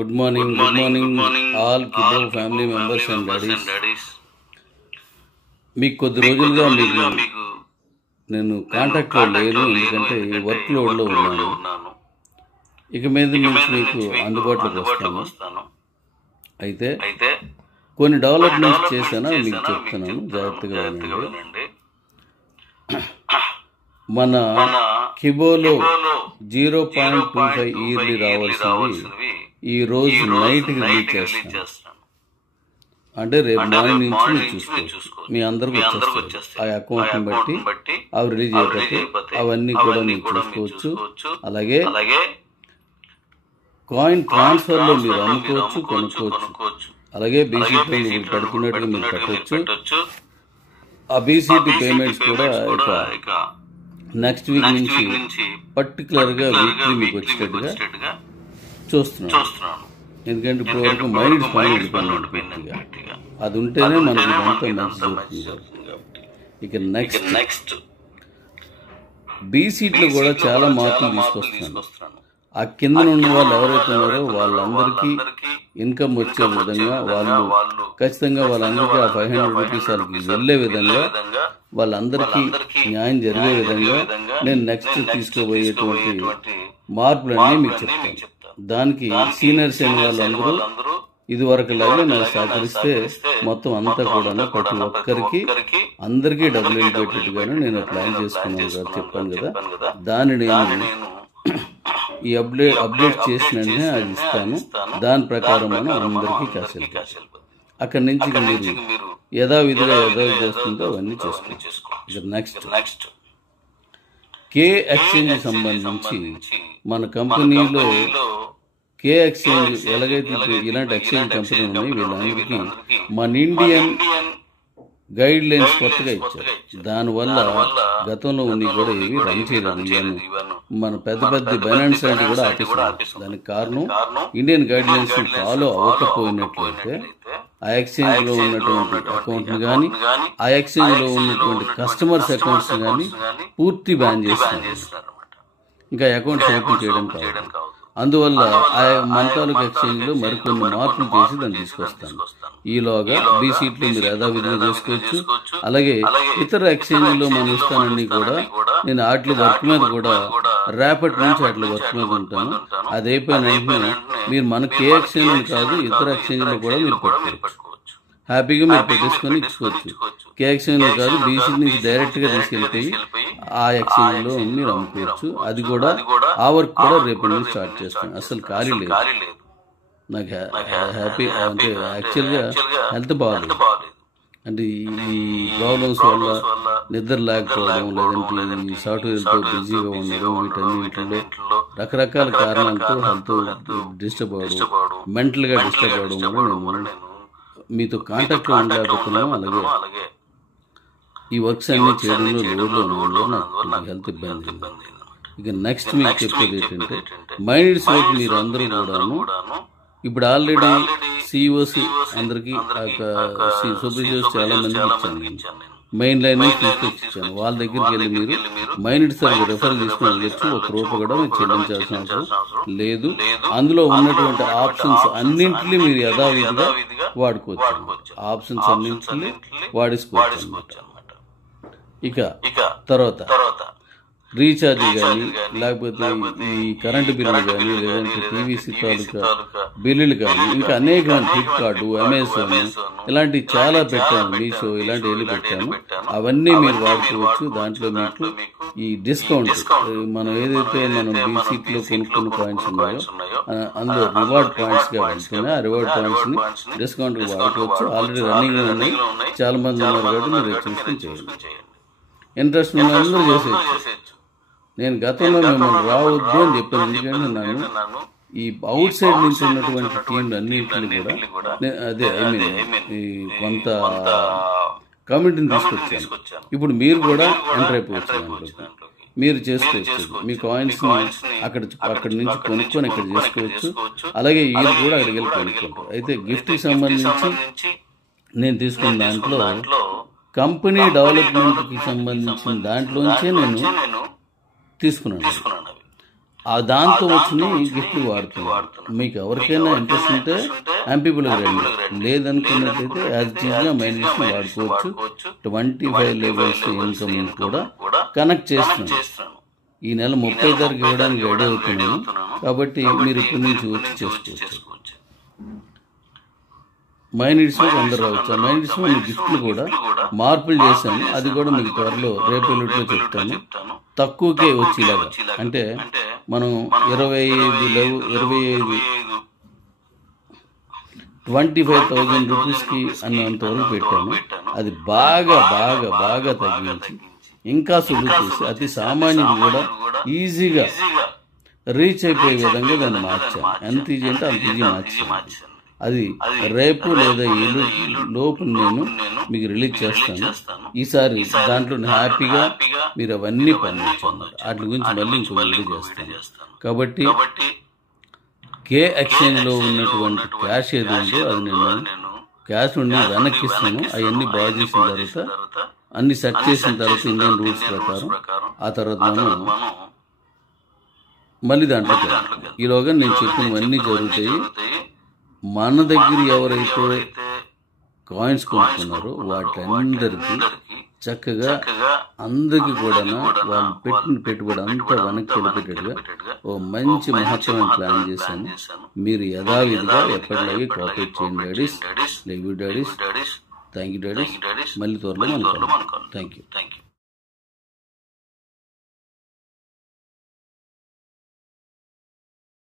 Good morning all Kibo family members and daddies. మీకు కొద్ది రోజులుగా మీకు నేను కాంటాక్ట్లో లేను, ఎందుకంటే వర్క్ లోడ్లో ఉన్నాను. ఇక మీద నుంచి మీకు అందుబాటులోకి వస్తాను. అయితే కొన్ని డెవలప్మెంట్స్ చేశానా మీకు చెప్తున్నాను, జాగ్రత్తగా వినండి. మన కిబోలో 0.25 ఇయర్లీ రావాల్సింది ఈ రోజు నైట్కి రిలీజ్ చేస్తాను. అంటే రేపు మార్నింగ్ నుంచి మీరు చూసుకోవచ్చు, మీ అందరికి వచ్చేస్తాయి. ఆ అకౌంట్ని బట్టి అవి రిలీజ్ అయిపోతే అవన్నీ కూడా మీరు చూసుకోవచ్చు. అలాగే కాయిన్ ట్రాన్స్ఫర్లో మీరు అమ్ముకోవచ్చు, కొనుక్కోవచ్చు. అలాగే బీసీటీ మీరు పెడుతున్నట్టుగా మీరు పెట్టవచ్చు. ఆ బీసీటీ పేమెంట్స్ కూడా ఇక నెక్స్ట్ వీక్ నుంచి పర్టికులర్గా వీక్లీ మీకు వచ్చేటట్టుగా చూస్తున్నాను. ఎందుకంటే ఇప్పుడు వరకు మైండ్ పని వెళ్ళిపోయినాడు పూర్తిగా. అది ఉంటేనే మనకి ఇదంతా మంచి జరుగుతుంది. ఇక నెక్స్ట్ బీసీట్లో కూడా చాలా మార్పులు తీసుకొస్తున్నాను. ఆ కింద ఉన్న వాళ్ళు ఎవరైతే ఉన్నారో వాళ్ళందరికీ ఇన్కమ్ వచ్చే విధంగా, వాళ్ళు ఖచ్చితంగా వాళ్ళందరికీ ఆ 500 రూపీస్ వాళ్ళకి వెళ్ళే విధంగా, వాళ్ళందరికీ న్యాయం జరిగే విధంగా నేను నెక్స్ట్ తీసుకోబోయేటువంటి మార్పులన్నీ మీకు చెప్తాను. దానికి సీనియర్స్ అయిన వాళ్ళందరూ ఇదివరకు లాగే నాకు సహకరిస్తే మొత్తం అంతా కూడా ప్రతి ఒక్కరికి అందరికీ డబ్బులు వెళ్ళిపోయేటట్టుగానే నేను ప్లాన్ చేసుకున్నాను కదా, చెప్పాను కదా. దాన్ని నేను ఈ అప్డేట్ చేసిన వెంటనే అది ఇస్తాను. దాని ప్రకారం మనం అందరికీ కాసేపు అక్కడి నుంచి మీరు యథావిధిగా చేస్తుంటే అవన్నీ చేసుకోవచ్చు. నెక్స్ట్ కే ఎక్స్చేంజ్ సంబంధించి మన కంపెనీలో కే ఎక్స్చేంజ్ ఎలాగైతే ఇలాంటి ఎక్స్చేంజ్ కంపెనీ ఉన్నాయి, వీళ్ళందరికీ మన ఇండియన్ గైడ్ లైన్స్ కొత్తగా ఇచ్చారు. దానివల్ల గతంలో ఉన్ని కూడా ఏవి రన్ చేయలేదు. మన పెద్ద బైనాన్స్ లాంటి కూడా ఆపేస్తున్నారు. దానికి కారణం ఇండియన్ గైడ్ లైన్స్ ఫాలో అవ్వకపోయినట్లయితే ఆ ఎక్స్చేంజ్ లో ఉన్నటువంటి అకౌంట్ ని కానీ, ఆ ఎక్స్చేంజ్ లో ఉన్నటువంటి కస్టమర్స్ అకౌంట్స్ కానీ పూర్తి బ్యాన్ చేస్తున్నారు. ఇంకా అకౌంట్స్ ఓపెన్ చేయడం కాదు. అందువల్ల ఆ మన తాలూకు ఎక్స్చేంజ్ లో మరికొన్ని మార్పులు చేసి దాన్ని తీసుకొస్తాను. ఈలోగా బీసీట్లు మీరు యథావిధిగా చేసుకోవచ్చు. అలాగే ఇతర ఎక్స్చేంజ్ లో మనం ఇస్తానని కూడా నేను వాటి వర్క్ మీద కూడా రేపటి నుంచి వాటి వర్క్ మీద ఉంటాను. అది అయిపోయిన వెంటనే మీరు మనకి ఏ ఎక్స్చేంజ్ కాదు, ఇతర ఎక్స్చేంజ్ లో కూడా మీరు పెట్టుకోవచ్చు. హ్యాపీగా మీరు పెట్టేసుకొని ఇచ్చుకోవచ్చు. కే ఎక్స్చేంజ్ లో కాదు, బీసీ నుంచి డైరెక్ట్ గా తీసుకెళ్ళిపోయి ఆ ఎక్స్చేంజ్ లో మీరు అమ్ముకోవచ్చు. అది కూడా ఆ వర్క్ కూడా రేపు నుంచి స్టార్ట్ చేస్తాను. అసలు ఖాళీ లేదు. నాకు హ్యాపీ అంటే యాక్చువల్గా హెల్త్ బాగాలేదు. అంటే ఈ ప్రాబ్లమ్స్ వల్ల నిద్ర లేకపోవడం, లేదంటే ఈ సాఫ్ట్వేర్తో బిజీగా ఉండడం, వీటన్నింటిలో రకరకాల కారణాలతో హెల్త్ డిస్టర్బ్ అవ్వడం, మెంటల్గా డిస్టర్బ్ అవ్వడం కూడా నేను మీతో కాంటాక్ట్లో ఉండలేకపోతున్నాను. అలాగే ఈ వర్క్స్ అన్ని చేయడంలో లోడ్లో ఉండడంలో నాకు హెల్త్ ఇబ్బంది. ఇక నెక్స్ట్ మీకు చెప్పేది ఏంటంటే మైండ్స్ వర్క్ మీరు అందరూ కూడాను ఇప్పుడు ఆల్రెడీ సిఇఓస్ అందరికి సూపర్వైజర్స్ చాలా మందికి ఇచ్చాను. మెయిన్ లైన్ తీసుకొచ్చాను. వాళ్ళ దగ్గరికి వెళ్ళి మీరు మైండ్ సర్వీ రెఫర్ తీసుకుని వెళ్ళొచ్చు. ఒక రూపాయి కూడా మీరు చెల్లించాల్సిన అవసరం లేదు. అందులో ఉన్నటువంటి ఆప్షన్స్ అన్నింటినీ మీరు యథావిధిగా వాడుకోవచ్చు. ఆప్షన్స్ అన్నింటినీ వాడేసుకోవచ్చు అన్నమాట. ఇక తర్వాత రీఛార్జ్ కానీ, లేకపోతే ఈ కరెంటు బిల్లులు కానీ, లేదంటే టీవీసీ తాలూకా బిల్లులు కానీ, ఇంకా అనేక ఫ్లిప్కార్ట్, అమెజాన్ ఇలాంటివి చాలా పెట్టాను. మీషో ఇలాంటివి పెట్టాను. అవన్నీ మీరు వాడుకోవచ్చు. దాంట్లో మీకు ఈ డిస్కౌంట్ మనం ఏదైతే మనం బీసీట్లో కొనుక్కున్న పాయింట్స్ ఉన్నాయో అందులో రివార్డ్ పాయింట్స్ గా వెళ్తున్నాయి. ఆ రివార్డ్ పాయింట్స్ ని డిస్కౌంట్ వాడుకోవచ్చు. ఆల్రెడీ రన్నింగ్ ఉన్నాయి, చాలా మంది ఉన్నారు కాబట్టి మీరు చూసుకుని చేయండి. ఇంట్రెస్ట్ ఉన్న అందరూ చేసేయచ్చు. నేను గతంలో మిమ్మల్ని రావద్దు అని చెప్పాను. ఎందుకంటే నన్ను ఈ అవుట్ సైడ్ నుంచి ఉన్నటువంటి టీంలు అన్నింటినీ కూడా అదే ఈ కొంత కమిటీని తీసుకొచ్చాను. ఇప్పుడు మీరు కూడా ఎంటర్ అయిపోవచ్చు. దాంట్లో మీరు చేసుకోవచ్చు. మీ కాయిన్స్ ని అక్కడి నుంచి కొనుక్కొని ఇక్కడ చేసుకోవచ్చు. అలాగే వీళ్ళు కూడా అక్కడికి వెళ్ళి కొనుక్కుంటారు. అయితే గిఫ్ట్ కి సంబంధించి నేను తీసుకున్న దాంట్లో కంపెనీ డెవలప్మెంట్ కి సంబంధించిన దాంట్లోంచే నేను తీసుకున్నాను. దాంతో వచ్చిన గిఫ్ట్లు వాడుతున్నాం. మీకు ఎవరికైనా ఇంట్రెస్ట్ ఉంటే ఎంపీపుల్కి రండి, లేదనుకున్నట్టయితే యాజ్ ఇట్ ఈజ్గా మైండ్స్ని వాడుకోవచ్చు. 25 లెవెల్స్ ఇన్కమ్ కూడా కనెక్ట్ చేస్తున్నాను. ఈ నెల 30 తారీఖు ఇవ్వడానికి రెడీ అవుతున్నాను, కాబట్టి మీరు ఇప్పటి నుంచి వచ్చి చేసుకోవచ్చు. మైండ్స్లోకి అందరు రావచ్చు. ఆ మైండ్స్లో మీ గిఫ్ట్లు కూడా మార్పులు చేశాను, అది కూడా మీకు త్వరలో రేపు ఎల్లుండిలో చెప్తాను. తక్కువకే వచ్చేలాగా, అంటే మనం 25,000 రూపీస్కి అన్నంతవరకు పెట్టాను. అది బాగా బాగా బాగా తగ్గించి ఇంకా సులువు చేసి అతి సామాన్యులు కూడా ఈజీగా రీచ్ అయిపోయే విధంగా దాన్ని మార్చాను. ఎంత ఈజీ అంటే అంత ఈజీ మార్చాను. అది రేపు లేదా లోపు నేను మీకు రిలీజ్ చేస్తాను. ఈసారి దాంట్లో హ్యాపీగా మీరు అవన్నీ పొందొచ్చు అన్నమాట. వాటి గురించి మళ్ళీ ఇంకో వీడియో చేస్తాను. కాబట్టి కే ఎక్స్చేంజ్లో ఉన్నటువంటి క్యాష్ ఏది ఉందో అది నేను క్యాష్ నుండి వెనక్కి ఇస్తాను. అవన్నీ బాగా చేసిన తర్వాత, అన్ని సెట్ చేసిన తర్వాత ఇండియన్ రూల్స్ ప్రకారం ఆ తర్వాత మనం మళ్ళీ దాంట్లో ఈలోగా నేను చెప్పినవన్నీ జరుగుతాయి. మన దగ్గర ఎవరైతే కాయిన్స్ కొనుక్కున్నారో వాటందరికీ చక్కగా అందరికీ కూడా వాళ్ళు పెట్టిన పెట్టుబడి అంతా వెనక్కి వెళ్ళిపెట్టేట్టుగా ఓ మంచి మహత్తరమైన ప్లాన్ చేశాను. మీరు యథావిధిగా ఎప్పటిలాగే కోఆపరేట్ చేయండి daddies. Love you daddies. Thank you daddies. మళ్ళీ త్వరలో మనకు థ్యాంక్ యూ.